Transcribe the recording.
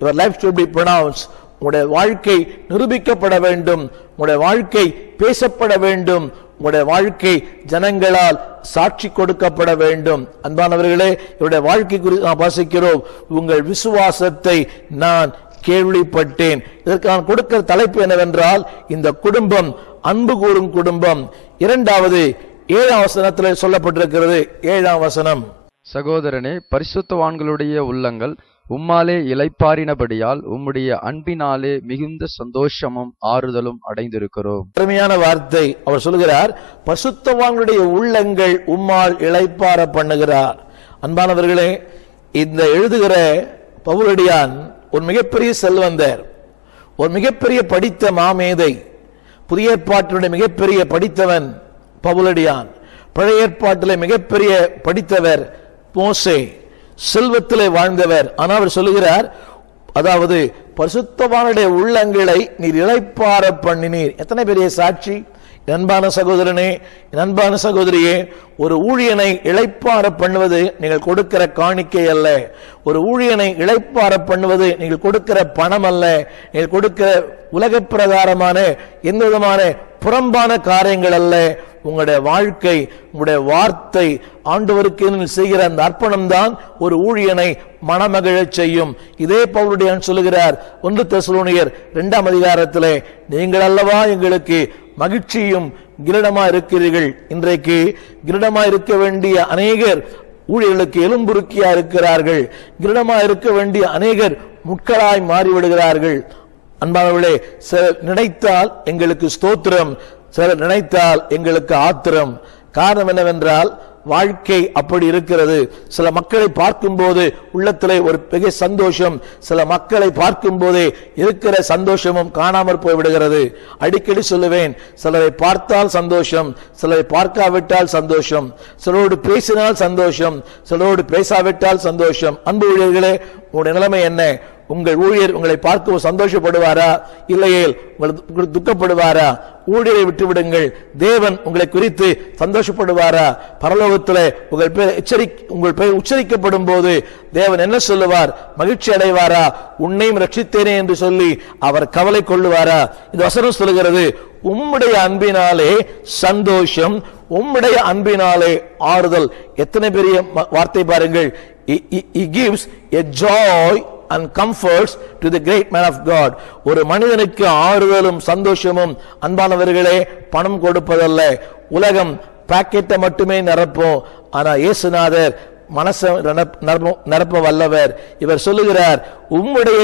Your life should be pronounced. உங்களுடைய வாழ்க்கை நிரூபிக்கப்பட வேண்டும். உங்களுடைய வாழ்க்கை பேசப்பட வேண்டும். உங்களுடைய வாழ்க்கை ஜனங்களால் சாட்சி கொடுக்கப்பட வேண்டும். அன்பானவர்களே, இவருடைய வாழ்க்கை குறித்து நாம் வாசிக்கிறோம். உங்கள் விசுவாசத்தை நான் கேள்விப்பட்டேன். இதற்கு நான் கொடுக்கிற தலைப்பு என்னவென்றால், இந்த குடும்பம் அன்பு கூறும் குடும்பம். இரண்டாவது 7ஆம் வசனத்தில் சொல்லப்பட்டிருக்கிறது. 7ஆம் வசனம், சகோதரனே, பரிசுத்தவான்களுடைய உள்ளங்கள் உம்மாலே இளைப்பாறினபடியால் உம்முடைய அன்பினாலே மிகுந்த சந்தோஷமும் ஆறுதலும் அடைந்திருக்கிறோம். அருமையான வார்த்தை. அவர் சொல்கிறார், பரிசுத்தவான்களுடைய உள்ளங்கள் உம்மால் இளைப்பாற பண்ணுகிறார். அன்பானவர்களே, இந்த எழுதுகிற பவுலடியான் ஒரு மிகப்பெரிய செல்வந்தர், ஒரு மிகப்பெரிய படித்த மாமேதை. புதிய ஏற்பாட்டினுடைய மிகப்பெரிய படித்தவன் பவுலடியான். பழைய ஏற்பாட்டிலே மிகப்பெரிய படித்தவர் மோசே, செல்வத்திலே வாழ்ந்தவர். ஆனால் அவர் சொல்லுகிறார், அதாவது பரிசுத்தவானுடைய உள்ளங்களை நீர் இளைப்பாற பண்ணினீர். எத்தனை பெரிய சாட்சி! அன்பான சகோதரனே, அன்பான சகோதரியே, ஒரு ஊழியனை இளைப்பாற பண்ணுவது நீங்கள் கொடுக்கிற காணிக்கை அல்ல. ஒரு ஊழியனை இளைப்பாற பண்ணுவது நீங்கள் கொடுக்கிற பணம் அல்ல. நீங்கள் கொடுக்கிற உலக பிரகாரமான எந்த விதமான புறம்பான காரியங்கள் அல்ல. உங்களுடைய வாழ்க்கை, உங்களுடைய வார்த்தை, ஆண்டவருக்கு செய்கிற அந்த அர்ப்பணம் தான் ஒரு ஊழியனை மனமகிழச் செய்யும். இதே பவுலடியான் சொல்லுகிறார் 1 தெசலோனியர் 2ஆம் அதிகாரத்திலே, நீங்கள் அல்லவா எங்களுக்கு மகிழ்ச்சியும் கிரீடமா இருக்கிறீர்கள். இன்றைக்கு கிரீடமா இருக்க வேண்டிய அநேகர் ஊழியர்களுக்கு எலும்புருக்கியா இருக்கிறார்கள். கிரீடமா இருக்க வேண்டிய அநேகர் முட்களாய் மாறிவிடுகிறார்கள். அன்பானவர்களே, சிலர் நினைத்தால் எங்களுக்கு ஸ்தோத்திரம், சிலர் நினைத்தால் எங்களுக்கு ஆத்திரம். காரணம் என்னவென்றால், வாழ்க்கை அப்படி இருக்கிறது. சில மக்களை பார்க்கும் போது உள்ளத்திலே ஒரு பெரிய சந்தோஷம், சில மக்களை பார்க்கும் போதே இருக்கிற சந்தோஷமும் காணாமற் போய்விடுகிறது. அடிக்கடி சொல்லுவேன், சிலரை பார்த்தால் சந்தோஷம், சிலரை பார்க்காவிட்டால் சந்தோஷம், சிலரோடு பேசினால் சந்தோஷம், சிலரோடு பேசாவிட்டால் சந்தோஷம். அன்பு ஊழியர்களே, உங்களுடைய நிலைமை என்ன? உங்கள் ஊழியர் உங்களை பார்க்க சந்தோஷப்படுவாரா, இல்லையே உங்களுக்கு துக்கப்படுவாரா? ஊழியரை விட்டுவிடுங்கள். தேவன் உங்களை குறித்து சந்தோஷப்படுவாரா? பரலோகத்தில் உங்கள் பெயர் உச்சரிக்கப்படும் போது தேவன் என்ன சொல்லுவார்? மகிழ்ச்சி அடைவாரா? உன்னையும் ரட்சித்தேனே என்று சொல்லி அவர் கவலை கொள்ளுவாரா? இந்த வசனம் சொல்லுகிறது, உம்முடைய அன்பினாலே சந்தோஷம், உம்முடைய அன்பினாலே ஆறுதல். எத்தனை பெரிய வார்த்தை பாருங்கள். He gives a joy and comforts to the great man of God. ஒரு மனிதனுக்கு ஆறுதலும் சந்தோஷமும், அன்பானவர்களே, பணம் கொடுப்பதல்ல. உலகம் பாக்கெட்டை மட்டுமே நிரப்பும். ஆனா இயேசுநாதர் மனசை நிரப்ப வல்லவர். இவர் சொல்லுகிறார், உம்முடைய